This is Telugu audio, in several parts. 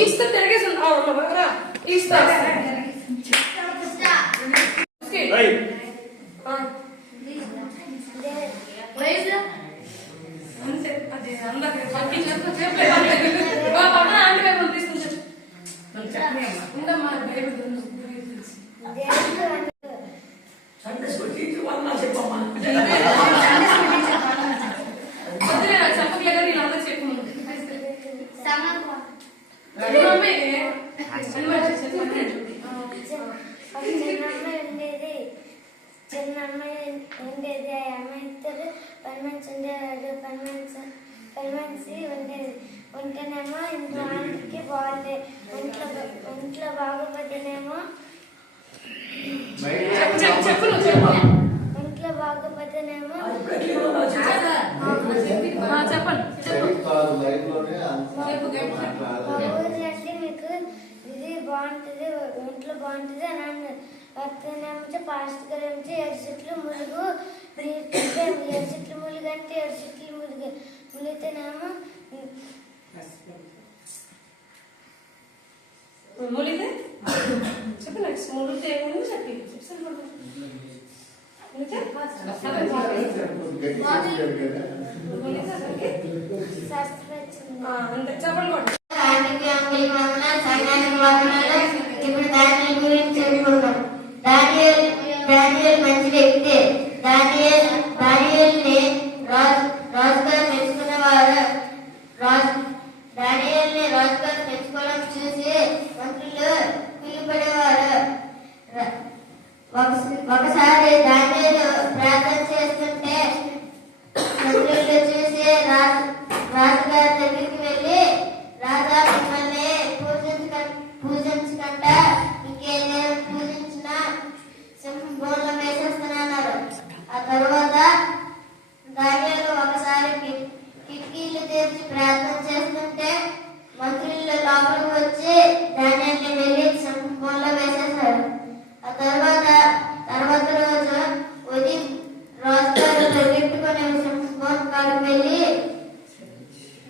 ఈస్టర్ తిరిగేసి ఈస్టర్ అంతే అదే అందరికి ఉండమ్మా చెప్పట్లేదా నేను అందరికి చెప్పు చిన్నమ్మాయి ఉండేది ఆ అమ్మాయి ఇద్దరు పని మనిషి ఉండేవాడు పని మనిషి ఉండేది ఉంటేనేమో ఇంట్లో ఆంటీకి బాగుండే ఇంట్లో బాగోపోతేనేమో ఇంట్లో బాగోపోతేనేమో ఊర్లంటే మీకు ఇది బాగుంటుంది ఇంట్లో బాగుంటుంది అని అన్నారు వస్తేనేమో పాస్ట్ గారు ఏమిటి 7 చెట్లు ములుగు 7 చెట్లు ములుగు అంటే 7 చెట్లు ములుగు ములితేనేమో ములితే చెప్పు నెక్స్ట్ ములితే ఏముంది చెప్పి ఇప్పుడు దాని గురించి చెప్పుకుందాం. దానియేలు మంచి వ్యక్తి. దానియేలుని రాజుగా మెచ్చుకున్నవారు దానియేలుని రాజుగా మెచ్చుకోవడం చూసి మంత్రులు పిలుపడేవారు. ఒకసారి దానియేలు ప్రార్థన చేస్తుంటే మంత్రులు చూసి రాజుగారి దగ్గరికి వెళ్ళి రాజా మిమ్మల్ని పూజించకుండా ఇంకేదైనా పూజించిన సింహం బోన్లో వేసేస్తున్నారు. ఆ తర్వాత దానియేలు ఒకసారి కిటికీలు తెరిచి ప్రార్థన చేస్తుంటే మంత్రులు లోపలికి వచ్చి దానియేలుని వెళ్ళి సింహం బోన్లో వేసేశారు. ఆ తర్వాత రోజు ఉదయం రాజుగారు పరిగెట్టుకొని సింహం బోన్ కాడికి వెళ్ళి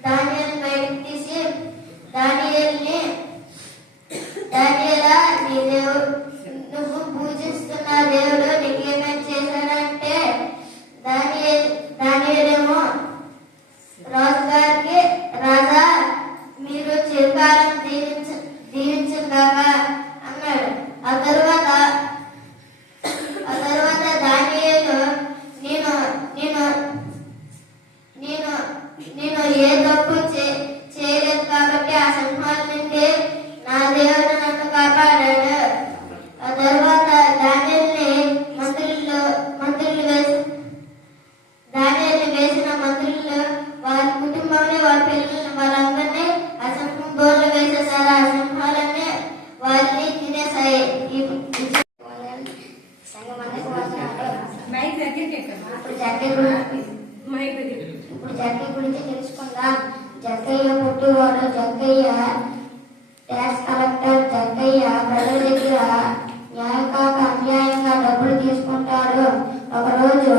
దానియేలుని బయటకు తీసి దానియేలా నీ దేవుడు నువ్వు పూజిస్తున్న దేవుడు నీకేమైనా చేశాడంటే దానియేలేమో రాజుగారికి రాజా మీరు చిరకాలం దీవించగాక అన్నాడు. ఆ తర్వాత దానియేలు నేను ఏ తప్పు చేయలేదు కాబట్టి ఆ సింహాల నుండి నా దేవుడు నన్ను కాపాడాడు. ఆ తర్వాత దానియేలుని వేసిన మంత్రులు వారి కుటుంబాన్ని వారి పిల్లల్ని వాళ్ళందరినీ ఆ సింహం బోర్లు వేసేసారు. ఆ సింహాలన్నీ వారిని తినేసాయి. ఇప్పుడు జక్కయ్య గురించి తెలుసుకుందాం. జక్కయ్య పుట్టివాడు జక్కయ్య ట్యాక్స్ కలెక్టర్. జక్కయ్య ప్రజల దగ్గర న్యాయం కాక అన్యాయంగా డబ్బులు తీసుకుంటాడు. ఒకరోజు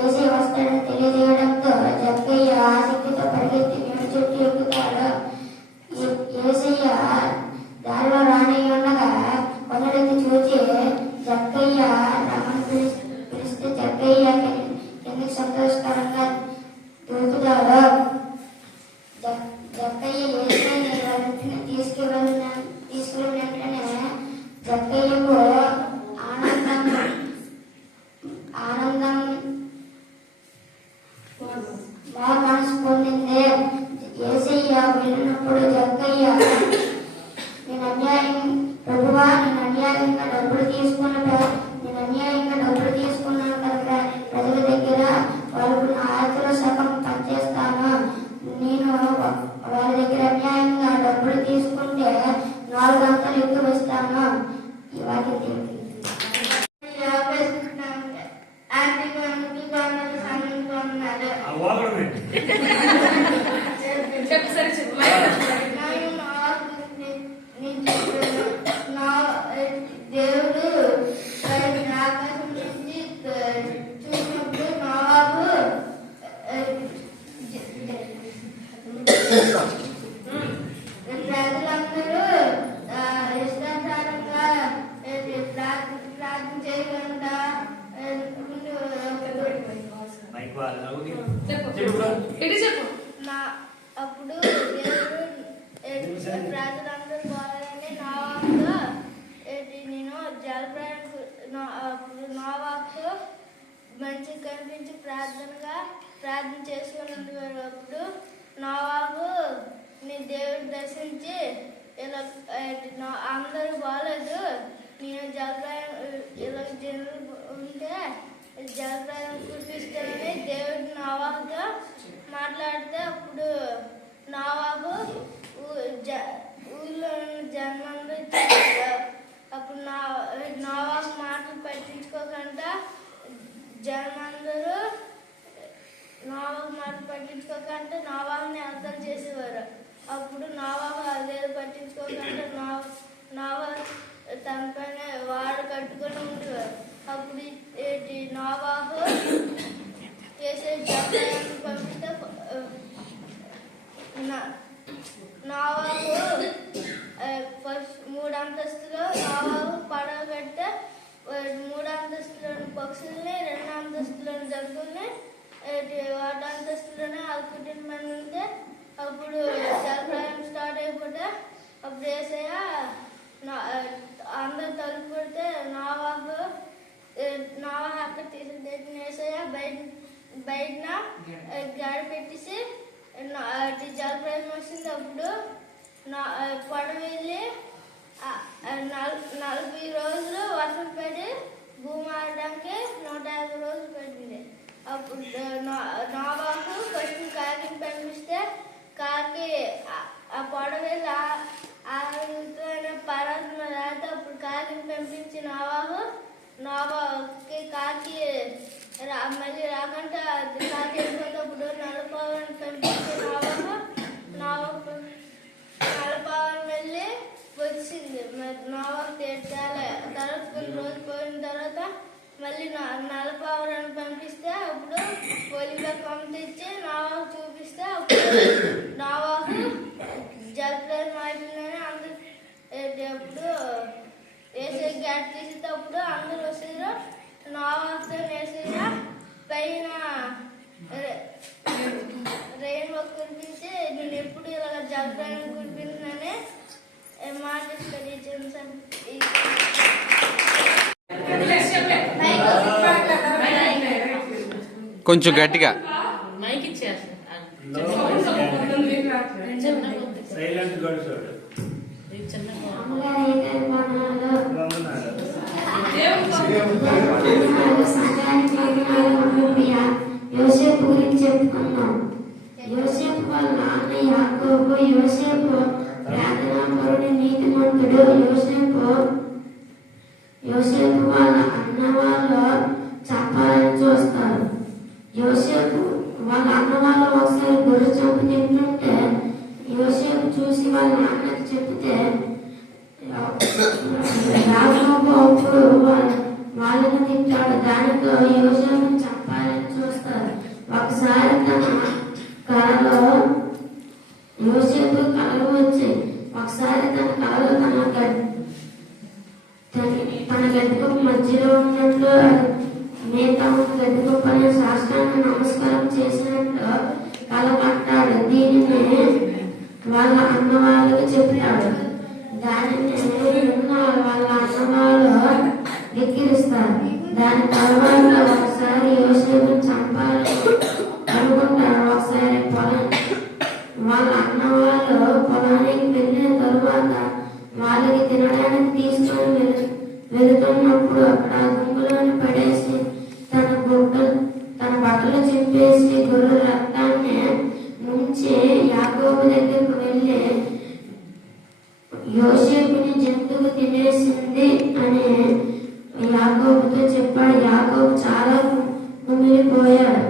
ఏసీ వస్తాడని తెలియజేయడంతో జక్కయ్య ఆసక్తితో పరిగెత్తి మేడి చెట్టు ఎక్కుతాడు. ఏసయ్య దారిలో రాని ఉండగా కొండలెత్తి చూచి జక్కయ్య రమణ పిలిస్తే జక్కయ్య కిందకి సంతోషకరంగా దూకుతాడు. జక్కయ్య ఏసయ్యని తీసుకువెళ్ళిన వెంటనే జక్కయ్యకు ఆనందం బాగా మనసు పొందింది. ఏసయ్య వెళ్ళినప్పుడు జక్కయ్య నేను అన్యాయంగా డబ్బులు తీసుకున్నాను కనుక ప్రజల దగ్గర వాళ్ళకు నా ఆస్తుల సగం పనిచేస్తాను. నేను వాళ్ళ దగ్గర అన్యాయంగా డబ్బులు తీసుకుంటే 4 గంటలు ఎక్కువ ఇస్తాను. వాటిని అప్పుడు దేవుడు ప్రజలందరూ బాగానే నోవాహుతో నేను అప్పుడు నోవాహు మంచి కనిపించి ప్రార్థన చేసుకుని అప్పుడు నోవాహు నీ దేవుడు దర్శించి ఇలా అందరూ బాగాలేదు నేను ఇలా జనులు ఉంటే జలప్రలయం కురిపిస్తానని దేవుడు నోవాహుతో మాట్లాడితే అప్పుడు నోవాహు ఊళ్ళో ఉన్న జన్మందరూ అప్పుడు నోవాహు మాటలు పట్టించుకోకుండా జన్మందరూ నోవాహు మాటలు పట్టించుకోకుండా నోవాహుని అర్థం చేసేవారు. అప్పుడు నోవాహు అదేదో పట్టించుకోకుండా నోవాహు తన పైన వాడు కట్టుకొని ఉండేవారు. అప్పుడు నోవాహు చేసే జలప్రలయాన్ని పంపిస్తే నోవాహు ఫస్ట్ 3 అంతస్తులో నోవాహు పడవ కడితే 3 అంతస్తులోని పక్షుల్ని 2 అంతస్తులోని జంతువుల్ని 1 అంతస్తులోనే ఆ కుటుంబం ఉంటే అప్పుడు జలప్రలయం స్టార్ట్ అయిపోతే అప్పుడు యేసయ్య అందరు తలుపు కొడితే నోవాహు అక్కడ తీసిన యేసయ్య బయటన గడ పెట్టేసి జలప్రలయం వస్తుంది. అప్పుడు పడవ వెళ్ళి 40 రోజులు వర్షం పడి భూమి ఆడడానికి 150 రోజులు పడింది. అప్పుడు నోవాహు ఫస్ట్ కాకిని పంపిస్తే కాకి ఆ పడవ వెళ్ళి పర్వతం రాతే అప్పుడు కాకిని పంపించి నోవాహుకి కాకి మళ్ళీ రాకుండా కాకి వెళ్ళిపోతేప్పుడు నలపావని పంపించి నలపావని వెళ్ళి వచ్చింది. నోవాహు తీర్చాలి. తర్వాత కొన్ని రోజులు పోయిన తర్వాత మళ్ళీ నలపావరాన్ని పంపిస్తే అప్పుడు ఒలివ కొమ్మ తెచ్చి నోవాహు చూపిస్తే అప్పుడు నోవాహు జలప్రలయం అయిపోయిందని అందరు అప్పుడు యేసయ్య గేట్ తీసేటప్పుడు అందరూ వచ్చారు. నోవాహుతో యేసయ్య పైన రెయిన్బో కురిపించి నేను ఎప్పుడు ఇలాగ జలప్రలయం కురిపించానని మాట తెలియజేయండి సార్. కొంచెం గట్టిగా యోసేపు గురించి చెప్పుకున్నాం. యోసేపు వాళ్ళ నాన్న యాకోబు. యోసేపు ప్రార్థనాపరుడు, నీతిమంతుడు. యోసేపు వాళ్ళ అన్న వాళ్ళు చంపాలని చూస్తారు. యోసేపు వాళ్ళ అన్న వాళ్ళు ఒకసారి గొర్రె చంపు తింటుంటే యోసేపు చూసి వాళ్ళ నాన్నకి చెప్తే యాకోబు అప్పుడు వాళ్ళని తింటాడు. దానితో యోసేపు చంపాలని చూస్తారు. ఒకసారి తన కళలో యోసేపు కళలు వచ్చాయి. ఒకసారి తన కళలో తన గదిగొప్ప మధ్యలో ఉన్నట్లు మిగతా గదిగొప్పని సాష్టాంగ నమస్కారం చేసినట్టు కళ కట్టాడు. దీనిని వాళ్ళ అన్న వాళ్ళకి చెప్పాడు. దానిని వాళ్ళ అన్న వాళ్ళు ఎక్కిరిస్తారు. దాని తర్వాత ఒకసారి యోసేపు చంపాలని అనుకుంటారు. ఒకసారి వాళ్ళ అన్న వాళ్ళు పొలానికి వెళ్ళిన తరువాత వాళ్ళకి తినడానికి తీసుకొని వెళుతున్నప్పుడు అక్కడ గుంపులోని పడేసి తన బట్టలు చింపేసి గొర్రె రక్తాన్ని ముంచి యాకోబు దగ్గరకు వెళ్ళి యోసేపుని జంతువు తినేసింది అని యాకోబుతో చెప్పాడు. యాకోబు చాలా కుమిలిపోయాడు.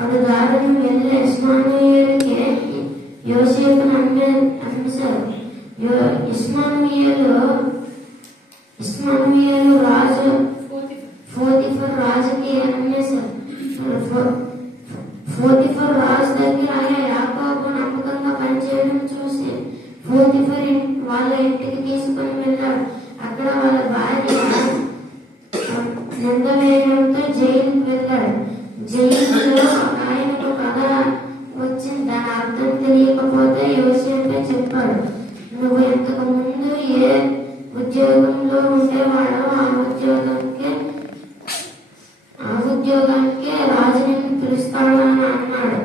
అటు దారిని వెళ్ళి ఇష్మానుయేలుకి యోసేపుని అమ్మేశారు. ఇష్మానుయేలు రాజు పోతీఫర్ రాజుకి అమ్మేశారు. పోతీఫర్ రాజు దగ్గర యాకోబు నమ్మకంగా పనిచేయడం చూసి పోతీఫర్ వాళ్ళ ఇంటికి తీసుకుని వెళ్ళాడు. అక్కడ వాళ్ళ భార్య నింద వేయడంతో జైలుకి వెళ్ళాడు. జైలులో ఆయనకు కథ వచ్చి ఉండేవాడో ఆ ఉద్యోగానికి రాజుని పిలుస్తాడు అని అన్నాడు.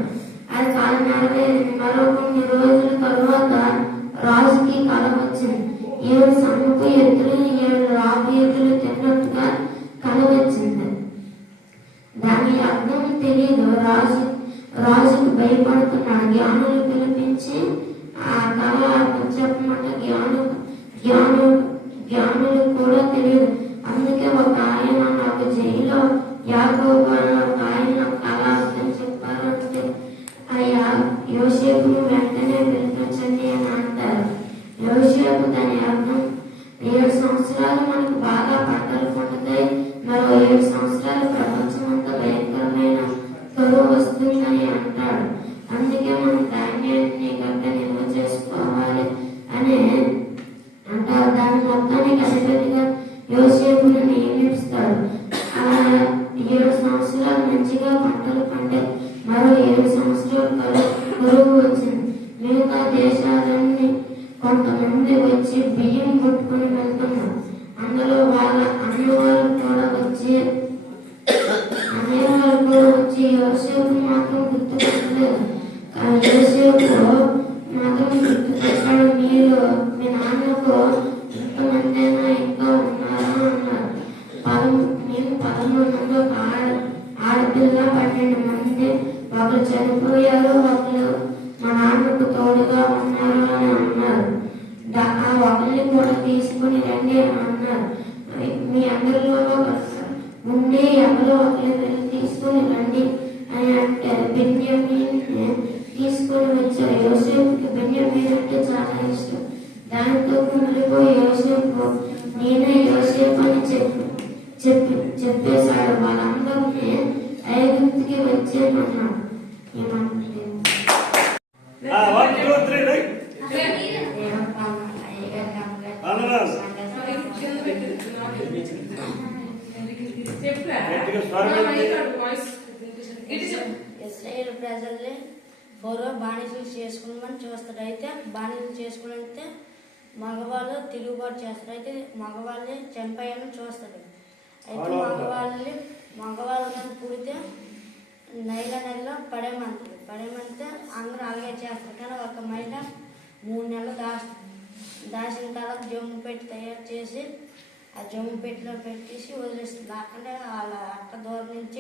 అది కాలం నెరవేరింది. మరో కొన్ని రోజుల తరువాత రాజుకి కల వచ్చింది. 7 సన్నపు ఎద్దులు 7 రాబు ఎద్దులు తిన్నట్టుగా కల వచ్చింది. దాని అర్థం తెలియదు. రాజుకు భయపడుతున్నాడు. జ్ఞానులు పిలిపించి ఆ కళ చెప్పమంటే జ్ఞానులు కూడా తెలియదు. అందుకే ఒక ఆయన నాకు జైల్లో యాకోబు అనే ఒక ఆయన కళ అర్థం చెప్పారు. అంటే అయ్యా యోసేపును వెంటనే పిలిపించండి అని అంటారు. యోసేపు దాని అర్థం 7 సంవత్సరాలు మనకు బాగా పంటలు పండుతాయి, మరో 7 సంవత్సరాలు ప్రపంచం అంతా భయంకరమైన కరువు వస్తుందని అంటాడు. అందుకే మనం ధాన్యాన్ని గట్ట నిల్వ చేసుకోవాలి అని అంటారు. దాని మొత్తానికి అధిపతిగా యోసేపును నియమిస్తాడు. అలా 7 సంవత్సరాలు మంచిగా పంటలు పండే, మరో 7 సంవత్సరాలు కరువు వచ్చింది. మిగతా దేశాలన్నీ కొంతమంది వచ్చి బియ్యం కొట్టుకుని వెళ్తున్నారు. అందులో వాళ్ళ అన్నవాళ్ళు కూడా వచ్చి యోసేపు మాత్రం గుర్తుపెట్టలేదు. యోసేపు మాత్రం గుర్తుపెట్టాడు. మీరు మీ నాన్నకు ఇంతమందైనా ఇంకా ఉన్నారా అన్నారు. మేము 13 మంది, ఒక ఆడపిల్ల 12 మంది. ఒకరు చనిపోయారు, ఒకరు మా నాన్నకు తోడుగా ఉన్నారు అని అన్నారు. ఆ ఒకరిని కూడా తీసుకుని రండి అని అన్నారు. మీ అందరిలో ఉండి ఎవరో ఒకరిని తీసుకుని రండి అని అంటే బెన్యామీన్ తీసుకొని వచ్చారు. యోసేపుకి బెన్యామీన్ అంటే చాలా ఇష్టం. దానితో కుమిలిపోయి యోసేపు నేనే యోసేపు అని చెప్పేశాడు. వాళ్ళందరినీ ఐగుప్తుకి వచ్చేయమన్నాడు. ఇశ్రాయేలు ప్రజల్ని ఫరో బానిసలు చేసుకున్నామని చూస్తాడు. అయితే బానిసలు చేసుకుని మగవాళ్ళు తిరుగుబాటు చేస్తారు. అయితే మగవాళ్ళని చంపేయాలని చూస్తాడు. అయితే మగవాళ్ళు పుడితే నెలలో పడేమంటే అందరూ అలాగే చేస్తారు. కానీ ఒక మహిళ 3 నెలలు దాచిన తర్వాత జమ్ము పెట్టి తయారు చేసి ఆ జమ్ము పెట్టిలో పెట్టేసి వదిలేస్తుంది. అక్కడే వాళ్ళ అక్క దూరం నుంచి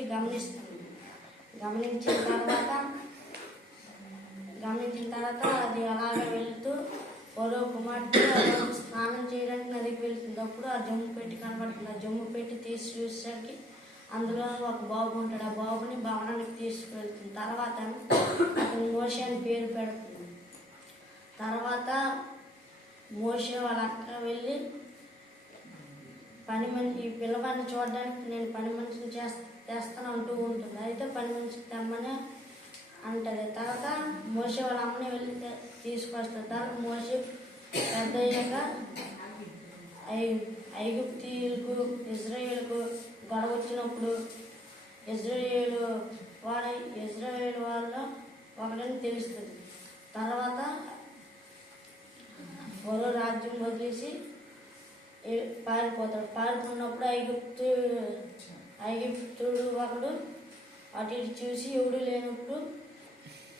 గమనించిన తర్వాత అది అలాగే వెళ్తూ ఫరో కుమార్తె స్నానం చేయడానికి నదికి వెళ్తుంది. అప్పుడు ఆ జమ్ము పెట్టి కనబడుతుంది. ఆ జమ్ము పెట్టి తీసి చూసేసరికి అందులో ఒక బాబు ఉంటాడు. ఆ బాబుని భవనానికి తీసుకువెళ్తుంది. తర్వాత అతను మోషే అని పేరు పెడుతుంది. తర్వాత మోషే వాళ్ళ అక్క వెళ్ళి ఈ పిల్లవాడిని చూడడానికి నేను పని మనిషిని చేస్తాను అంటూ ఉంటుంది. అయితే పని మనిషికి తెమ్మని అంటది. తర్వాత మోషే వాళ్ళ అమ్మని వెళ్ళి తీసుకొస్తారు. తర్వాత మోషే పెద్ద అయ్యాక ఐగుప్తీయులకు ఇజ్రాయేలుకు గొడవ వచ్చినప్పుడు ఇజ్రాయేలు వాళ్ళ ఒకటని తెలుస్తుంది. తర్వాత ఫరో రాజ్యం వదిలేసి పారిపోతాడు. పారిపోయినప్పుడు ఐగుప్తుడు ఒకడు అటు ఇటు చూసి ఎవడు లేనప్పుడు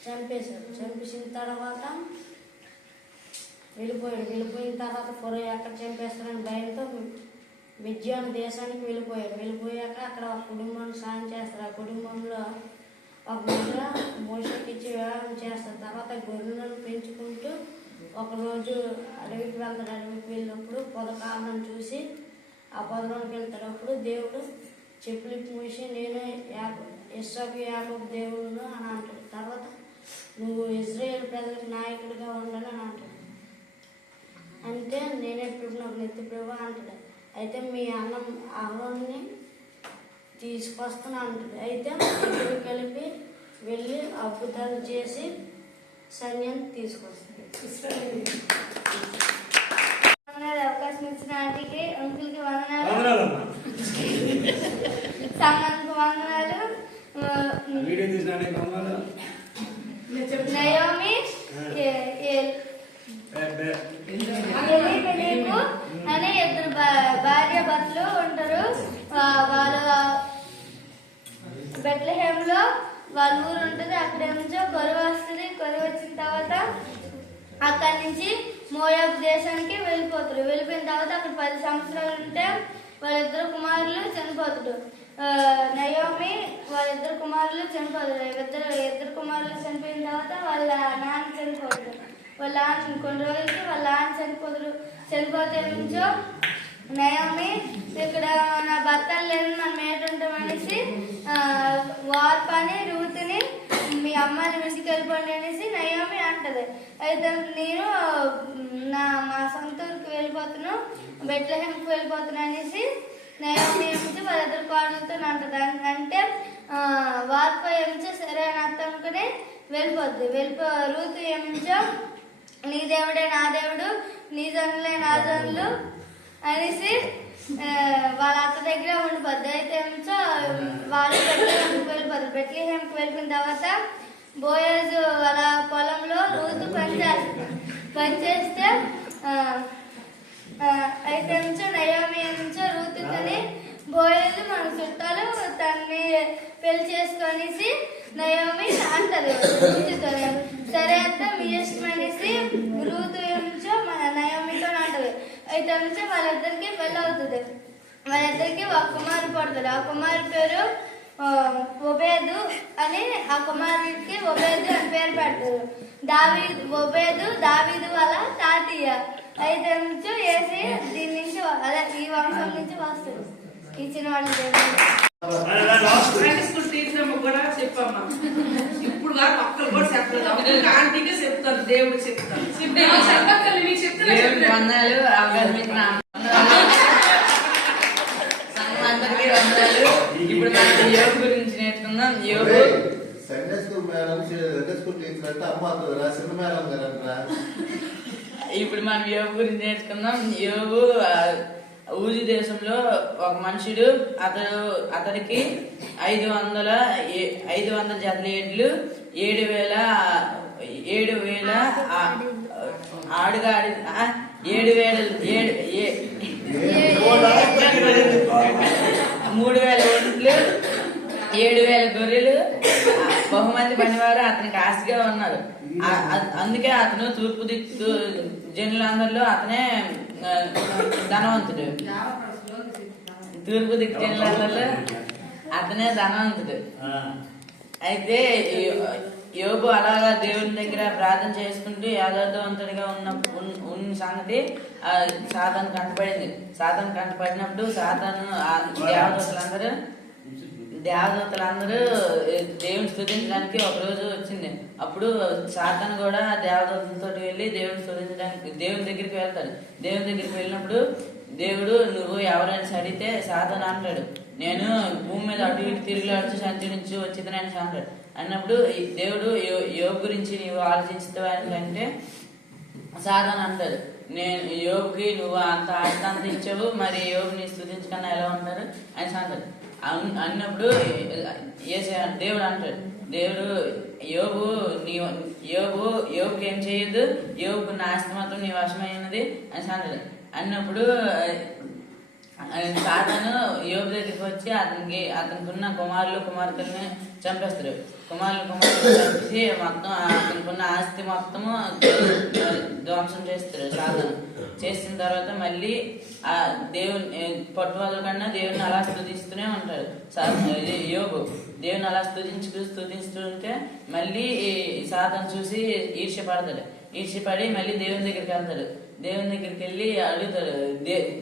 చంపేశాడు. చంపేసిన తర్వాత వెళ్ళిపోయిన తర్వాత ఫరో ఎక్కడ చంపేస్తారని భయంతో మిద్యాను దేశానికి వెళ్ళిపోయాక అక్కడ ఒక కుటుంబానికి సాయం చేస్తారు. ఆ కుటుంబంలో ఒక మహిళ మోషేకి ఇచ్చి వివాహం చేస్తారు. తర్వాత గొర్రెలను పెంచుకుంటూ ఒకరోజు అడవికి వెళ్తాడు. అడవికి వెళ్ళినప్పుడు పొదకాలను చూసి ఆ పొదలోకి వెళ్తాడప్పుడు దేవుడు చెప్పులు మూసి నేను ఇస్సాకు యాకోబు దేవుడును అని అంటాడు. తర్వాత నువ్వు ఇజ్రాయేల్ ప్రజలకు నాయకుడిగా ఉండాలని అని అంటాడు. అంటే నేనే ప్రభు నాకు నెత్తి ప్రభు అంటాడు. అయితే మీ అన్నం అహరోన్ని తీసుకొస్తాను అంటాడు. అయితే ఇద్దరు కలిపి వెళ్ళి అద్భుతాలు చేసి సైన్యం తీసుకొస్తాడు. అవకాశం ఇచ్చిన ఆంటీకి అంకుల్కి వందనాలు, సంఘానికి వందనాలు, నయోమి అని 2 భార్య భర్తలు ఉంటారు. వాళ్ళ బెత్లెహేంలో వాళ్ళ ఊరు ఉంటుంది. అక్కడ నుంచో కరువు వస్తుంది. కరువు వచ్చిన తర్వాత అక్కడి నుంచి మోయాబు దేశానికి వెళ్ళిపోతారు. వెళ్ళిపోయిన తర్వాత అక్కడ 10 సంవత్సరాలు ఉంటే వాళ్ళిద్దరు కుమారులు చనిపోతారు. నయోమి వాళ్ళిద్దరు కుమారులు చనిపోతారు. ఇద్దరు కుమారులు చనిపోయిన తర్వాత వాళ్ళ నాన్న చనిపోతారు. వాళ్ళ నాన్న కొన్ని రోజులకి వాళ్ళ నాన్న చనిపోతే నుంచో నయోమి ఇక్కడ నా భర్త లేదు, మనం ఏటుంటామనేసి వార్పని రూతుని మీ అమ్మాయిని ఇంటికి వెళ్ళిపోండి అనేసి నయోమి అంటది. అయితే నేను మా సొంత ఊరికి వెళ్ళిపోతున్నాను, బెత్లెహేంకి వెళ్ళిపోతున్నాను అనేసి నయోమి ఏమించి వాళ్ళిద్దరు కోడలతో అంటది. అంటే వార్ప ఏమించో సరే అని అర్థం అనుకుని వెళ్ళిపోద్ది. రూతు ఏమించో నీ దేవుడే నా దేవుడు, నీ జనులే నా జనులు అనేసి వాళ్ళ అత్త దగ్గర ఉండిపోద్ది. అయితే ఏమించో వాళ్ళు బెత్లెహేంకి వెళ్ళిపోతారు. బెత్లెహేంకి వెళ్ళిపోయిన తర్వాత బోయజు వాళ్ళ పొలంలో రూతు పనిచేస్తే అయితే నుంచో నయోమి నుంచో రూతుతోని బోయజు మన చుట్టాలు తన్ని పెళ్లి చేసుకొనేసి నయోమి అంటది రూతుతో. సరే అత్త మీ ఇష్టం అనేసి రూతు నుంచో మన నయోమితో అంటది. అయితే నుంచో వాళ్ళిద్దరికి పెళ్ళి అవుతుంది. వాళ్ళిద్దరికి ఒక కుమారుడు పడుతుంది. ఆ కుమారుడి పేరు ఒబేదు అని, ఆ కుమారుడికి ఒబేదు అని పేరు పెడతారు. ఒబేదు దావీదు వాళ్ళ తాతయ్య. అయితే నుంచి వేసి దీని నుంచి అదే ఈ వంశం నుంచి వస్తారు. ఇచ్చిన వాళ్ళు స్కూల్ టీచర్ కూడా చెప్పమ్మా. ఇప్పుడు కాదు ఒక్కరు కూడా చెప్పలేదు. ఆంటీకే చెప్తాను, దేవుడు చెప్తాను. చెప్పక్కర్లేదు, మీకు చెప్తాను. ఇప్పుడు మనం యోగు గురించి నేర్చుకుందాం. యోగు Sunday school madam, Sunday school teacher అంటే అమ్మ అవుతుందిరా, చిన్న మేడం గారంటరా. ఇప్పుడు మనం యోగు గురించి నేర్చుకుందాం. యోగు ఊజు దేశంలో ఒక మనుషుడు, అతడికి 500 జతల ఎడ్లు, 7,000 ఆడుగాడి 3,000 ఒంట్లు, 7,000 గొర్రెలు, బహుమంది పనివారు అతనికి ఆశగా ఉన్నారు. అందుకే అతను తూర్పు దిక్కు జనులందరిలో అతనే ధనవంతుడు. తూర్పు దిక్కు జనులందరిలో అతనే ధనవంతుడు. అయితే యోబు అలాగా దేవుని దగ్గర ప్రార్థన చేసుకుంటూ యథార్థవంతుడిగా ఉన్న సంగతి సాతాను కంటపడింది. సాతాను కంటపడినప్పుడు సాతాను దేవదూతలందరూ దేవుని స్తుతించడానికి ఒక రోజు వచ్చింది. అప్పుడు సాతాను కూడా దేవదూతలతో వెళ్ళి దేవుని స్తుతించడానికి దేవుని దగ్గరికి వెళ్తాడు. దేవుని దగ్గరికి వెళ్ళినప్పుడు దేవుడు నువ్వు ఎవరైనా అడిగితే సాతాను అంటాడు, నేను భూమి మీద అటు ఇటు తిరుగులాడుతూ సంచరించి వచ్చిందని అంటాడు. అన్నప్పుడు దేవుడు యోబు గురించి నీవు ఆలోచిస్తావంటే సాతాను అంటాడు, నేను యోబుకి నువ్వు అంత ఆస్తి ఇచ్చావు, మరి యోబుని స్తుతించకన్నా ఎలా ఉంటారు అని అంటాడు. అన్నప్పుడు దేవుడు అంటాడు, దేవుడు యోబుకి ఏం చేయొద్దు, యోబుకు నా ఆస్తి మాత్రం నీ వశమైనది అని అంటాడు. అన్నప్పుడు సాతాను యోబు దగ్గరికి వచ్చి అతనికి ఉన్న కుమార్తెల్ని చంపేస్తారు. కుమారులు చంపేసి మొత్తం అతనికి ఉన్న ఆస్తి మొత్తము ధ్వంసం చేస్తారు. సాతాను చేసిన తర్వాత మళ్ళీ ఆ దేవుని పట్టువదల కన్నా దేవుని అలా స్తుతిస్తూనే ఉంటాడు యోబు. దేవుని అలా స్తుతిస్తుంటే మళ్ళీ సాతాను చూసి ఈర్ష్యపడి మళ్ళీ దేవుని దగ్గరికి వెళ్తాడు. దేవుని దగ్గరికి వెళ్ళి అడుగుతాడు,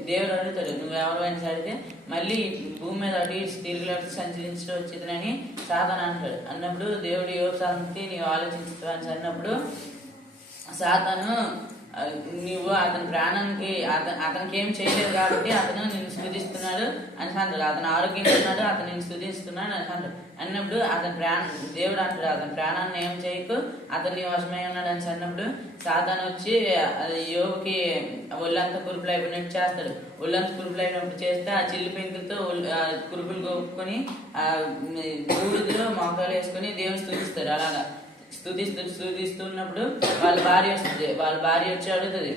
దేవుడు అడుగుతాడు నువ్వు ఎవరు అని అడిగితే మళ్ళీ భూమి మీద అటు తిరుగులాడు సంచరించడం వచ్చిందని సాతాను అంటాడు. అన్నప్పుడు దేవుడు యోబు సంగతి నీవు ఆలోచిస్తావు అని అన్నప్పుడు సాతాను నువ్వు అతని ప్రాణానికి అతనికి ఏం చేయలేదు కాబట్టి అతను నిన్ను స్తుతిస్తున్నాడు అని అంటాడు. అతను ఆరోగ్యంగా ఉన్నాడు, అతను నిన్ను స్తుతిస్తున్నాడు అని అంటాడు. అన్నప్పుడు దేవుడు అంటాడు అతని ప్రాణాన్ని ఏం చేయకు, అతను నీ వశమై ఉన్నాడు అని అన్నప్పుడు సాతాను వచ్చి యోబుకి ఒళ్ళంతా కురుపులు అయిపోయినట్టు చేస్తాడు. ఒళ్ళంతా కురుపులు అయినప్పుడు చేస్తే ఆ చిల్లి పెంకులతో కురుపులు కొప్పుకొని బూడిదలో మోకాలు వేసుకొని దేవుని స్తుతిస్తాడు. అలాగా స్తుతిస్తున్నప్పుడు వాళ్ళ భార్య వస్తుంది. వాళ్ళ భార్య వచ్చి అడుగుతుంది,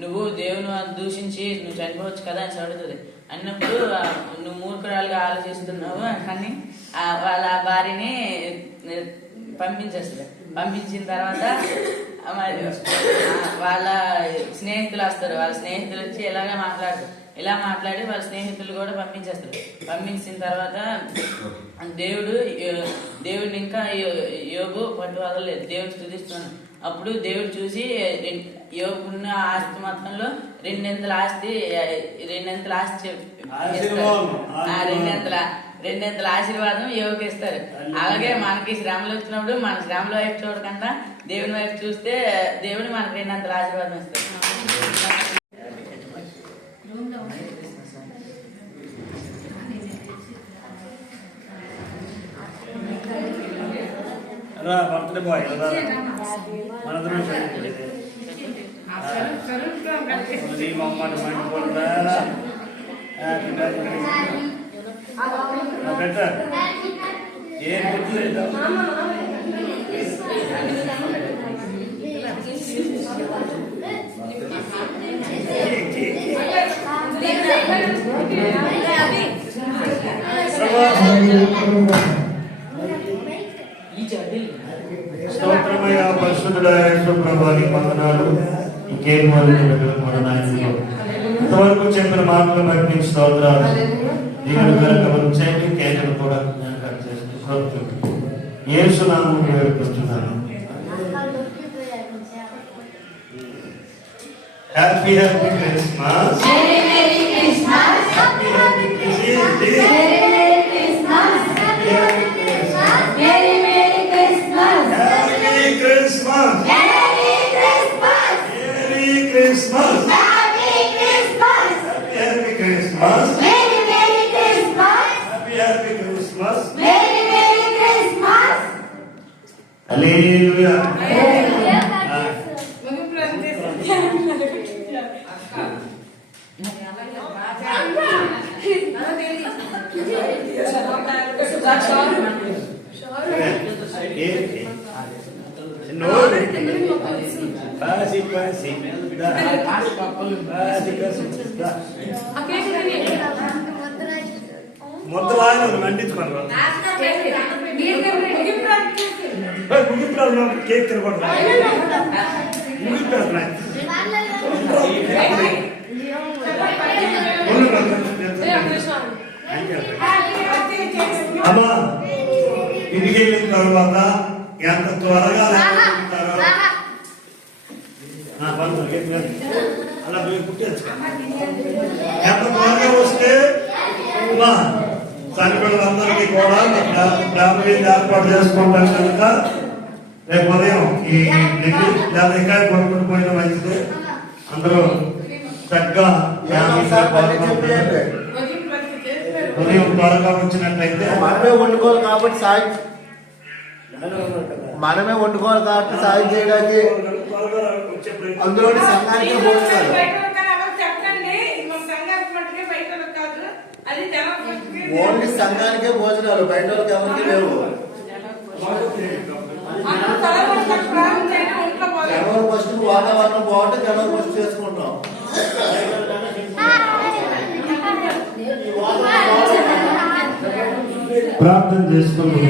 నువ్వు దేవుని దూషించి నువ్వు చనిపోవచ్చు కదా అని అడుగుతుంది. అన్నప్పుడు నువ్వు మూర్ఖురాలుగా ఆలోచిస్తున్నావు అని వాళ్ళ భార్యని పంపించేస్తుంది. పంపించిన తర్వాత వాళ్ళ స్నేహితులు వస్తారు. వాళ్ళ స్నేహితులు వచ్చి ఇలా మాట్లాడి వాళ్ళ స్నేహితులు కూడా పంపించేస్తారు. పంపించిన తర్వాత దేవుడిని ఇంకా యోబు పట్టు వదలలేదు. దేవుడు స్తుతిస్తున్నాడు. అప్పుడు దేవుడు చూసి యోబున్న ఆస్తి మొత్తంలో రెండింతల ఆస్తి రెండింతల ఆశీర్వాదం యోగుకి ఇస్తారు. అలాగే మనకి శ్రమలు వచ్చినప్పుడు మన శ్రమల వైపు చూడకుండా దేవుని వైపు చూస్తే దేవుడు మనకి రెండింతల ఆశీర్వాదం ఇస్తారు. బర్త్డే బాయ్ మనందరం ఏం గుర్తులేదు. స్తోత్రమయ్య పరిశుద్ధుడైన యేసు ప్రభువానికి వందనాలు. ఇంకేం మన నాయకులు ఇంతవరకు చెప్పిన మాటలు బట్టి నీకు స్తోత్రాలు. దేవుడు కనుక కేజీలు కూడా నేను కట్ చేసి యేసు నామమున వేడుకుంటున్నాను. Happy Christmas. Hallelujah. మొత్తం మండించుకోండి కేక్ తినకూడదు. అమ్మా ఇంటికి వెళ్ళిన తర్వాత ఎంత త్వరగా అలా పుట్టచ్చు. ఎంత త్వరగా వస్తే చనిపోయినందరికీ కూడా ఫ్యామిలీ ఏర్పాటు చేసుకుంటాం కనుక రేపు ఉదయం ఈ లేదా ఇంకా కొనుక్కుంటూ పోయిన మంచిది. అందరూ చక్కగా ఉదయం త్వరగా వచ్చినట్లయితే మనమే వండుకోవాలి కాబట్టి సాయం చేయడానికి అందులో సంఘానికి భోజనాలు ఓన్లీ సంఘానికే భోజనాలు, బయట వాళ్ళకి ఎవరికి లేవు. జనవరి ఫస్ట్ వాతావరణం బాగుంటే జనవరి ఫస్ట్ చేసుకుంటాం. ప్రార్థన చేసుకుంటాం.